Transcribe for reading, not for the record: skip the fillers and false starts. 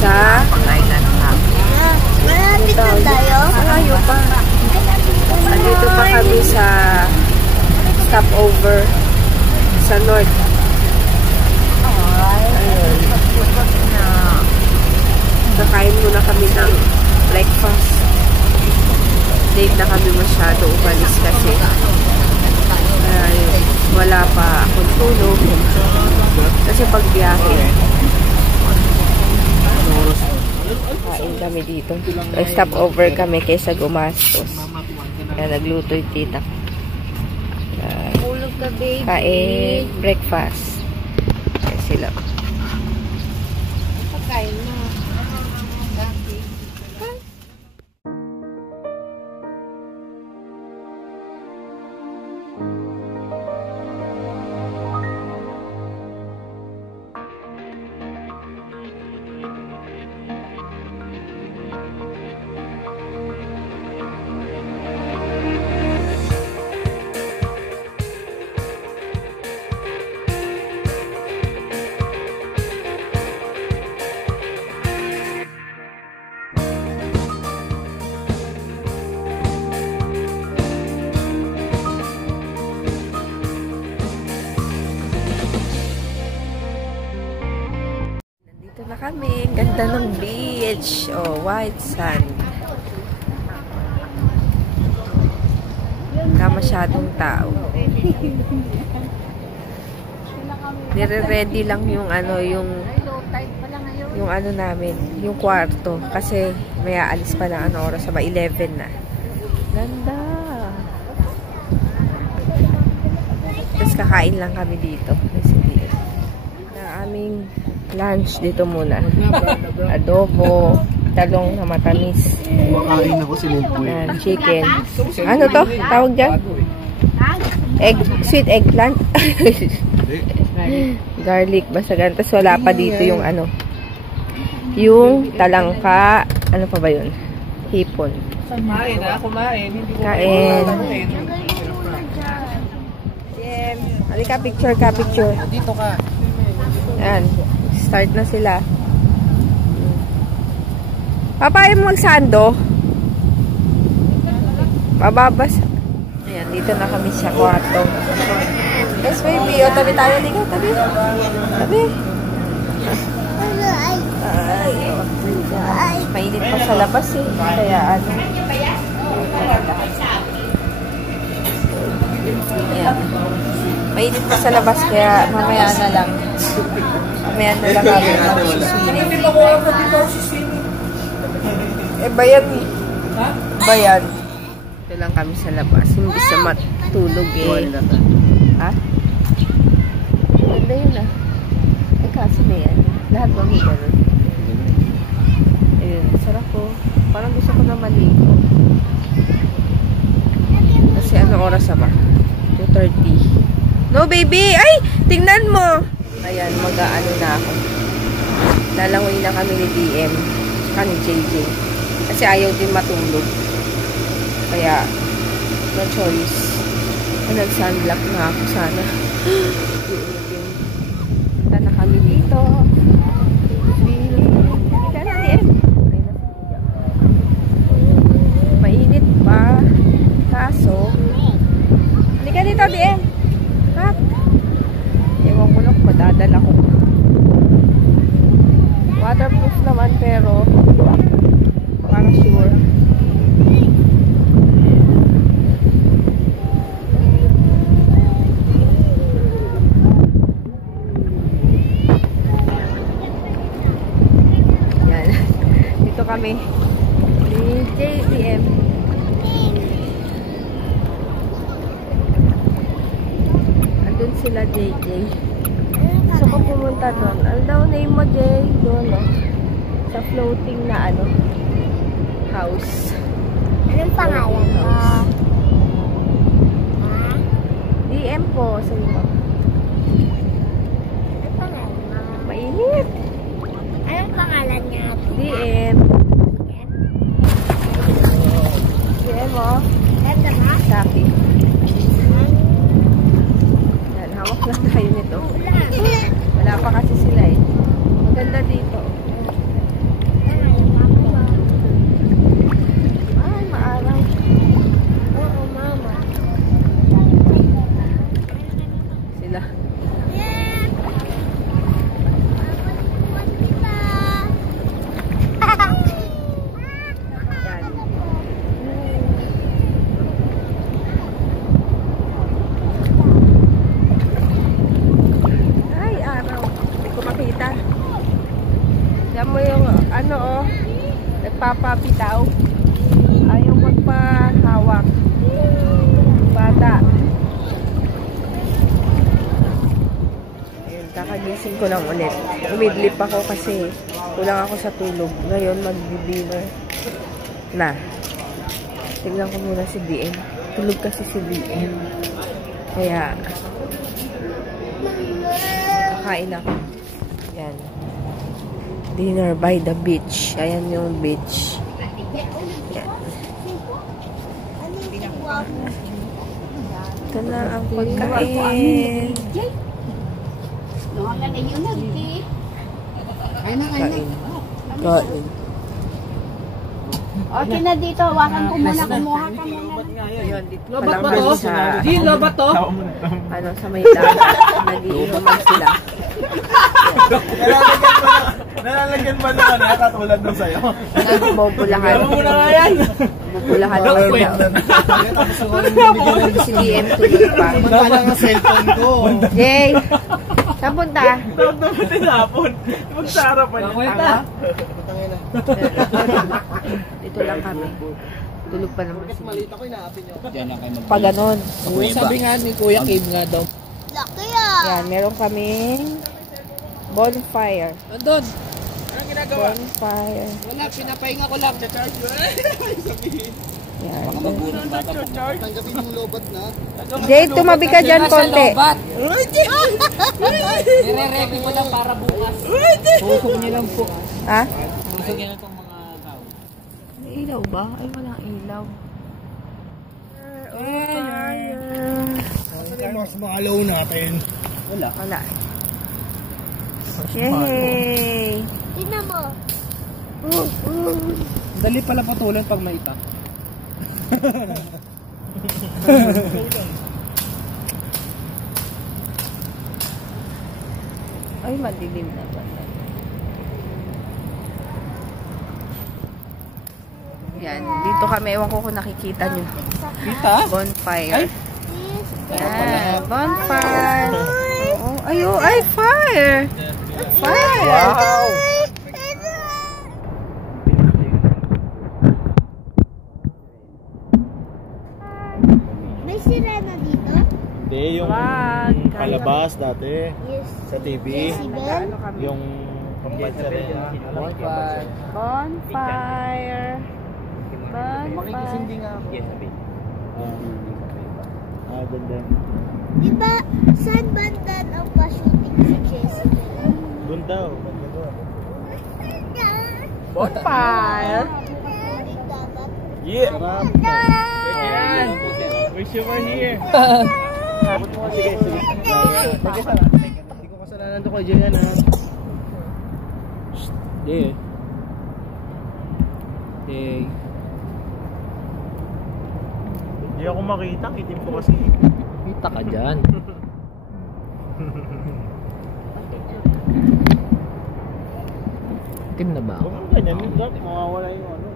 sa malapit na tayo. Malayo pa. Andito pa kami sa stopover sa north. Ayun. Kakain muna kami ng breakfast. Late na kami masyado umalis kasi wala pa akong tulog kasi pagbiyahe. Kain kami dito. Stop over kami kaysa gumastos. Kaya nagluto yung tita. Kain breakfast. Kaya sila. Pagkain mo. Na kami. Ganda ng beach. Oh, white sand. Wala masyadong tao. Nire-ready lang yung ano, yung ano namin, yung kwarto. Kasi may aalis pa na ano oras, ba 11 na. Ganda. Tapos kakain lang kami dito. Na aming lunch dito muna. Adobo, talong na matamis. Kumakain ako chicken. Ano to? Tawag dyan? Egg, sweet eggplant. Garlic, basta ganun. Tapos wala pa dito yung ano. Yung talangka. Ano pa ba yun? Hipon. Kumain na, kumain. Kain. Halika, picture ka, picture. Dito ka. Ayan. Start na sila. Papain mo magsando. Mababas. Ayan, dito na kami sa kwarto. Yes, baby. O, tabi tayo. Liga, tabi. Tabi. Ay, mainit pa sa labas eh. Kaya ano. Ayan. Mainit pa sa labas kaya mamaya na lang. Mamaya na lang kami mag-swimming. Bayan eh. Bayan. Ito lang kami sa labas. Hindi sa matulog eh. Ha? Ganda yun ah. Kasi na yan. Lahat bang gano'n. Ayun. Sarap po. Parang gusto ko na maligo. Kasi ano oras na ba? 2:30. No baby! Ay! Tingnan mo! Ayan, mag-ano na ako. Lalangoy na kami ni DM. Saka ni JJ. Kasi ayaw din matulog. Kaya, no choice. Nag-sunblock na ako sana. Punta na kami dito. Ika na, DM. Mainit pa. Kaso, hindi ka dito, DM. Kat. Ewan ko lang, madadala ko. Waterproof naman, pero para sure. Yan. Dito kami. Ni JDM. Andun sila, JJ. Gusto ko pumunta doon. Ano daw name mo, Jay? Doon, no? Sa floating na, ano, house. Anong pangalan mo? DM po, sa iyo. Anong pangalan mo? Mainit. Anong pangalan niya? DM. DM, oh. Ganda ba? Sapi. Yan, hawak lang tayo nito. Wala pa kasi sila eh. Maganda dito. ano oh, nagpapapitaw. Ayaw magpahawak. Bata. Ayun, kakagising ko lang ulit. Umidlip ako kasi kulang ako sa tulog. Ngayon mag-dinner na. Tignan ko muna si DM. Tulog kasi si DM. Kaya kakain ako. Yan. Dinner by the beach. Ayan yung beach. Yan. Ito na ang pagkain. Kain. Kain. Okay na dito, hawakan ko muna, kumuha ka muna. Lobat ba to? Di, lobat to? Ano, sa may dagat. Nag-iinuman sila. Nalalagyan ba naman na katulad nung sa'yo? Bubulahan. Alam mo na nga yan. Bubulahan naman daw. Si DM tulog pa. Wala nga cellphone ko. Jay! Saan punta? Tawag naman tinapon. Magsarapan niya. Dito lang kami. Tulog pa naman si Malita ko inaapin niyo. Diyan lang kayo pa ganon. Sabi nga ni Kuya Cave nga daw. Laki ah! Yan, meron kaming bonfire. Andun. Anong ginagawa? Bonfire. Wala, pinapahinga ko lang. Charge mo. Sabihin. Yan. Tanggapin yung lobat na. Jay, tumabi ka dyan konti. Nire-ready mo lang para bukas. Pusok niya lang po. Ha? Pusok niya lang itong mga tao. May ilaw ba? Ay, walang ilaw. Ano yung mas maalaw natin? Wala. Wala. Yay! Tignan mo. Dali pala patulan pag may itak. Ay, madilim na ba? Yan, dito kami. Ewan ko kung nakikita nyo. Kita? Bonfire. Yan, bonfire. Oo, ayo, ay, fire! Fire! Wow! May sirena dito? Hindi, yung Wag. palabas dati Yes. sa TV. Decibel? Ano kami? Yung pampatsa rin. Bonfire. Bonfire. Bonfire. nga ako. Ganda. Diba, saan banda ang pa-shooting si Jessica? Doon daw. Ganda doon. Bonfire. Yeah! Sarap. Wish you were here. Sige, sige. Hindi ko kasalanan to kay Julian ha. Hindi eh. Hey. Hindi ako makita. Itim ko kasi. Kita ka dyan. Itim na ba ako? Kung ganyan, yung dati mawawala yung ano.